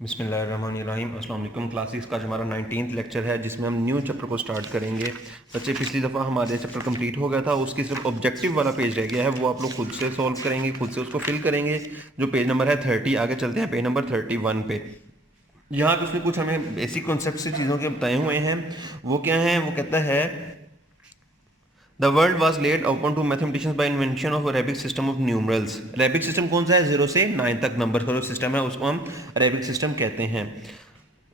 बिस्मिल्लाहिर्रहमानिर्रहीम। अस्सलाम वालेकुम। क्लास 6 का जो हमारा 19th लेक्चर है जिसमें हम न्यू चैप्टर को स्टार्ट करेंगे। बच्चे पिछली दफ़ा हमारे चैप्टर कंप्लीट हो गया था, उसकी सिर्फ ऑब्जेक्टिव वाला पेज रह गया है, वो आप लोग खुद से सॉल्व करेंगे, खुद से उसको फिल करेंगे। जो पेज नंबर है 30, आगे चलते हैं पेज नंबर 31 पे। यहाँ पे उसने कुछ हमें बेसिक कॉन्सेप्ट से चीज़ों के बताए हुए हैं। वो क्या हैं? वो कहता है the world was laid open to mathematicians by invention of Arabic system of numerals. Arabic system कौन सा है? 0 से 9 तक नंबर का जो सिस्टम है उसको हम अरेबिक सिस्टम कहते हैं।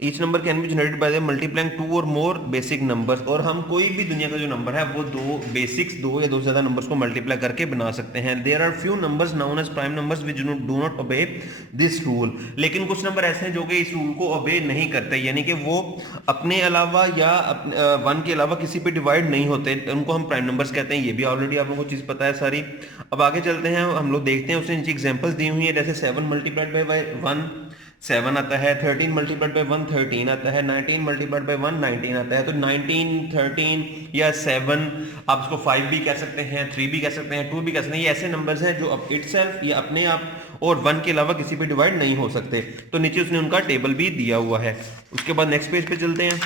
Each number can be generated by the multiplying to और मोर बेसिक नंबर्स। और हम कोई भी दुनिया का जो नंबर है वो दो बेसिक्स, दो या दो से ज्यादा नंबर्स को मल्टीप्लाई करके बना सकते हैं। There are few numbers known as prime numbers which do not obey this rule. लेकिन कुछ नंबर ऐसे हैं जो कि इस रूल को ओबे नहीं करते, यानी कि वो अपने अलावा या वन के अलावा किसी पे डिवाइड नहीं होते, उनको हम प्राइम नंबर्स कहते हैं। ये भी ऑलरेडी आप लोगों को चीज पता है सारी। अब आगे चलते हैं, हम लोग देखते हैं उसने नीचे एग्जांपल्स दी हुई है, जैसे 7 मल्टीप्लाइड बाय 1 7 आता है, 13 मल्टीप्लाइड बाय 1 13 आता है, 19 मल्टीप्लाइड बाय 1 19 आता है। तो 19 13 या 7 आप इसको 5 भी कह सकते हैं, 3 भी कह सकते हैं, 2 भी कह सकते हैं। ये ऐसे नंबर्स हैं जो अब इटसेल्फ या अपने आप और 1 के अलावा किसी पे डिवाइड नहीं हो सकते। तो नीचे उसने उनका टेबल भी दिया हुआ है। उसके बाद नेक्स्ट पेज पे चलते हैं।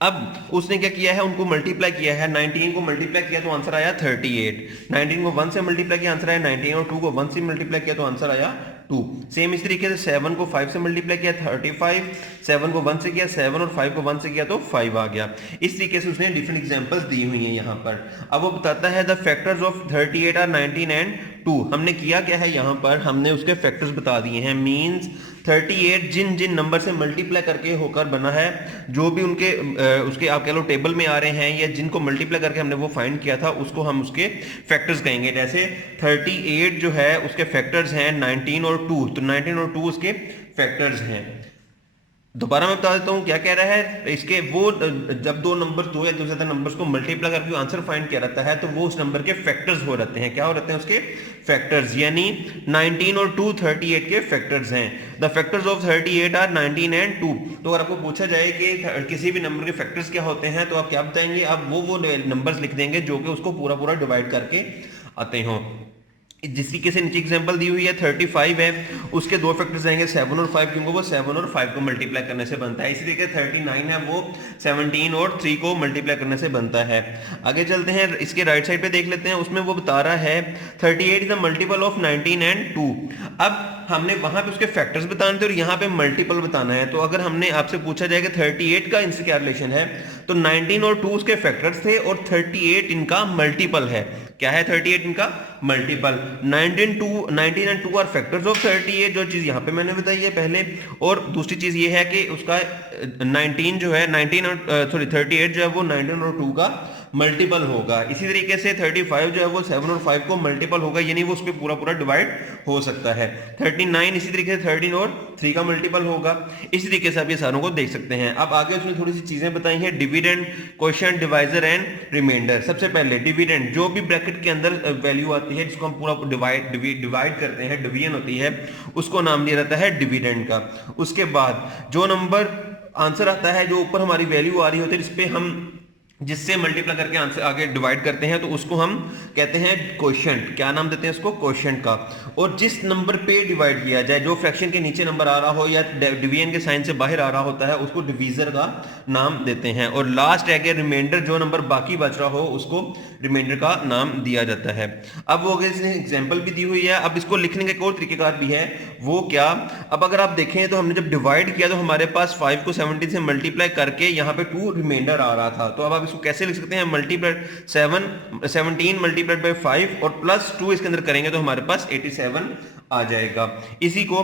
अब उसने क्या किया है, उनको मल्टीप्लाई किया है। 19 को मल्टीप्लाई किया तो आंसर आया 38। 19 को 1 से मल्टीप्लाई किया आंसर आया 19, और 2 को 1 से मल्टीप्लाई किया तो आंसर आया 2। सेम इस तरीके से 7 को 5 से मल्टीप्लाई किया 35, 7 को 1 से किया 7 और 5 को 1 से किया तो 5 आ गया। इस तरीके से उसने डिफरेंट एग्जांपल्स दी हुई हैं यहाँ पर। अब वो बताता है the factors of 38 are 19 and 2। हमने किया क्या है, यहाँ पर हमने उसके फैक्टर्स बता दिए हैं। मींस 38 जिन जिन नंबर से मल्टीप्लाई करके होकर बना है, जो भी उनके उसके आप कह लो टेबल में आ रहे हैं, या जिनको मल्टीप्लाई करके हमने वो फाइंड किया था, उसको हम उसके फैक्टर्स कहेंगे। जैसे 38 जो है उसके फैक्टर्स हैं 19 और 2, तो 19 और 2 उसके फैक्टर्स हैं। दोबारा मैं बता देता हूँ क्या कह रहा है इसके। वो जब दो नंबर, दो या दो से ज्यादा नंबर्स को मल्टीप्लाई करके आंसर फाइंड किया रहता है, तो वो उस नंबर के फैक्टर्स हो रहते हैं। क्या हो रहते हैं? उसके फैक्टर्स। यानी 19 और 2 38 के फैक्टर्स हैं। The factors of 38 are 19 and 2। तो अगर आपको पूछा जाए कि किसी भी नंबर के फैक्टर्स क्या होते हैं, तो आप क्या बताएंगे? आप वो नंबर्स लिख देंगे जो कि उसको पूरा पूरा डिवाइड करके आते हों। जिस तरीके से नीचे एग्जांपल दी हुई है 35 है, उसके दो फैक्टर्स आएंगे 7 और 5, क्योंकि वो 7 और 5 को मल्टीप्लाई करने से बनता है। इसी तरीके 39 है, वो 17 और 3 को मल्टीप्लाई करने से बनता है। आगे चलते हैं, इसके राइट साइड पे देख लेते हैं। उसमें वो बता रहा है 38 is the multiple of 19 and 2। अब हमने वहां पे उसके फैक्टर्स बताने थे और यहाँ पे मल्टीपल बताना है। तो अगर हमने आपसे पूछा जाए कि 38 का इनसे क्या रिलेशन है, तो 19 और 2 उसके फैक्टर्स थे और 38 इनका मल्टीपल है। क्या है? 38 इनका multiple. 19 and 2 are factors of 38, जो चीज यहां पे मैंने बताई है पहले। और दूसरी चीज ये है कि उसका 19 जो है 19 और सॉरी 38 जो है वो 19 और 2 का मल्टीपल होगा। इसी तरीके से 35 जो है वो 7 और 5 को मल्टीपल होगा, यानी वो उस पर पूरा पूरा डिवाइड हो सकता है। 39 इसी तरीके से 13 और 3 का मल्टीपल होगा। इसी तरीके से आप ये सारों को देख सकते हैं। अब आगे उसने थोड़ी सी चीजें बताई हैं, dividend, quotient, divisor and remainder. सबसे पहले डिविडेंड, जो भी ब्रैकेट के अंदर वैल्यू आती है जिसको हम पूरा डिवाइड करते हैं, डिवीजन होती है, उसको नाम दिया जाता है डिविडेंड का। उसके बाद जो नंबर आंसर आता है, जो ऊपर हमारी वैल्यू आ रही होती है, जिसपे हम जिससे मल्टीप्लाई करके आंसर आगे डिवाइड करते हैं, तो उसको हम कहते हैं क्वोशिएंट। क्या नाम देते हैं उसको? क्वोशिएंट का। और जिस नंबर पे डिवाइड किया जाए, जो फ्रैक्शन के नीचे नंबर आ रहा हो या डिवीजन के साइन से बाहर आ रहा होता है, उसको डिवीजर का नाम देते हैं। और लास्ट है कि रिमाइंडर, जो नंबर बाकी बच रहा हो उसको रिमाइंडर का नाम दिया जाता है। अब वो इसने एग्जांपल भी दी हुई है। अब इसको लिखने का एक और तरीकेकार भी है। वो क्या? अब अगर आप देखें तो हमने जब डिवाइड किया तो हमारे पास 5 को 17 से मल्टीप्लाई करके यहाँ पे 2 रिमाइंडर आ रहा था। तो अब आप इसको कैसे लिख सकते हैं? मल्टीप्लाइड 17 मल्टीप्लाइड बाय 5 और प्लस 2 इसके अंदर करेंगे तो हमारे पास 87 आ जाएगा। इसी को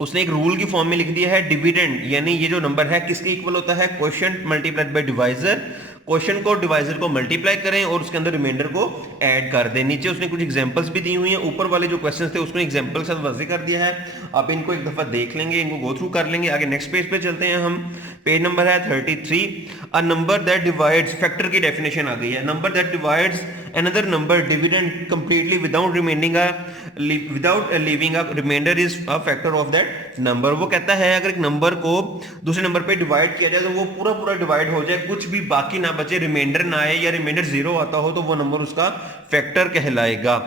उसने एक रूल की फॉर्म में लिख दिया है, डिविडेंड, यानी ये जो नंबर है किसके इक्वल होता है? Quotient multiplied by divisor. Quotient को डिवाइजर को मल्टीप्लाई करें और उसके अंदर रिमाइंडर को ऐड कर दें। नीचे उसने कुछ एग्जांपल्स भी दी हुई हैं। ऊपर वाले जो क्वेश्चंस थे उसमें एग्जांपल के साथ वाज़ेह कर दिया है। आप इनको एक दफा देख लेंगे, इनको गो थ्रू कर लेंगे। आगे नेक्स्ट पेज पे चलते हैं हम। पेज नंबर है 33। A number that divides, factor की डेफिनेशन आ गई है। Number that divides another number dividend completely without leaving a remainder is a factor of that number। वो कहता है अगर एक नंबर को दूसरे नंबर पे डिवाइड किया जाए तो वो पूरा पूरा डिवाइड हो जाए, कुछ भी बाकी ना बचे, रिमाइंडर ना आए या रिमाइंडर 0 आता हो, तो वो नंबर उसका फैक्टर कहलाएगा।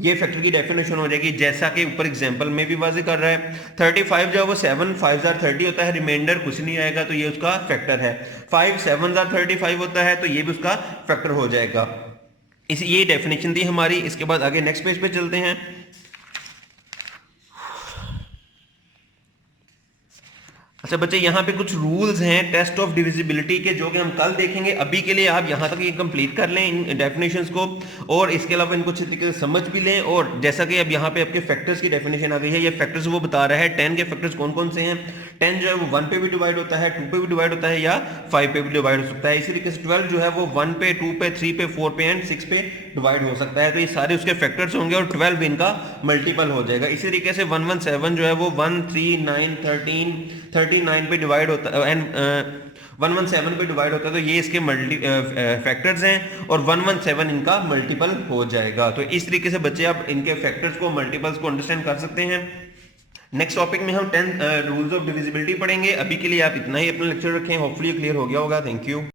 ये फैक्टर की डेफिनेशन हो जाएगी, जैसा कि ऊपर एग्जांपल में भी वाज़ेह कर रहा है। 35 जो है वो 7 5 30 होता है, रिमाइंडर कुछ नहीं आएगा तो ये उसका फैक्टर है। 5 7 35 होता है तो ये भी उसका फैक्टर हो जाएगा। इस ये डेफिनेशन थी हमारी। इसके बाद आगे नेक्स्ट पेज पे चलते हैं। अच्छा बच्चे, यहाँ पे कुछ रूल्स हैं टेस्ट ऑफ डिविजिबिलिटी के, जो कि हम कल देखेंगे। अभी के लिए आप यहाँ तक ये कंप्लीट कर लें इन डेफिनेशंस को, और इसके अलावा इनको अच्छे तरीके से समझ भी लें। और जैसा कि अब यहाँ पे आपके फैक्टर्स की डेफिनेशन आ गई है, ये फैक्टर्स वो बता रहा है 10 के फैक्टर्स कौन कौन से हैं। 10 जो है वो 1 पे भी डिवाइड होता है, 2 पे भी डिवाइड होता है, या 5 पे भी डिवाइड हो सकता है। इसी तरीके से 12 जो है वो 1 पे, 2 पे, 3 पे, 4 पे एंड 6 पे डिवाइड हो सकता है। तो ये सारे उसके फैक्टर्स होंगे और 12 इनका मल्टीपल हो जाएगा। इसी तरीके से 117 जो है वो 1 3 9 13 39 पे डिवाइड होता है एंड 117 पे डिवाइड होता है, तो ये इसके मल्टी फैक्टर्स हैं और 117 इनका मल्टीपल हो जाएगा। तो इस तरीके से बच्चे आप इनके फैक्टर्स को, मल्टीपल्स को अंडरस्टैंड कर सकते हैं। नेक्स्ट टॉपिक में हम 10 रूल्स ऑफ डिविजिबिलिटी पढ़ेंगे। अभी के लिए आप इतना ही अपना लेक्चर रखें। होपफुली क्लियर हो गया होगा। Thank you.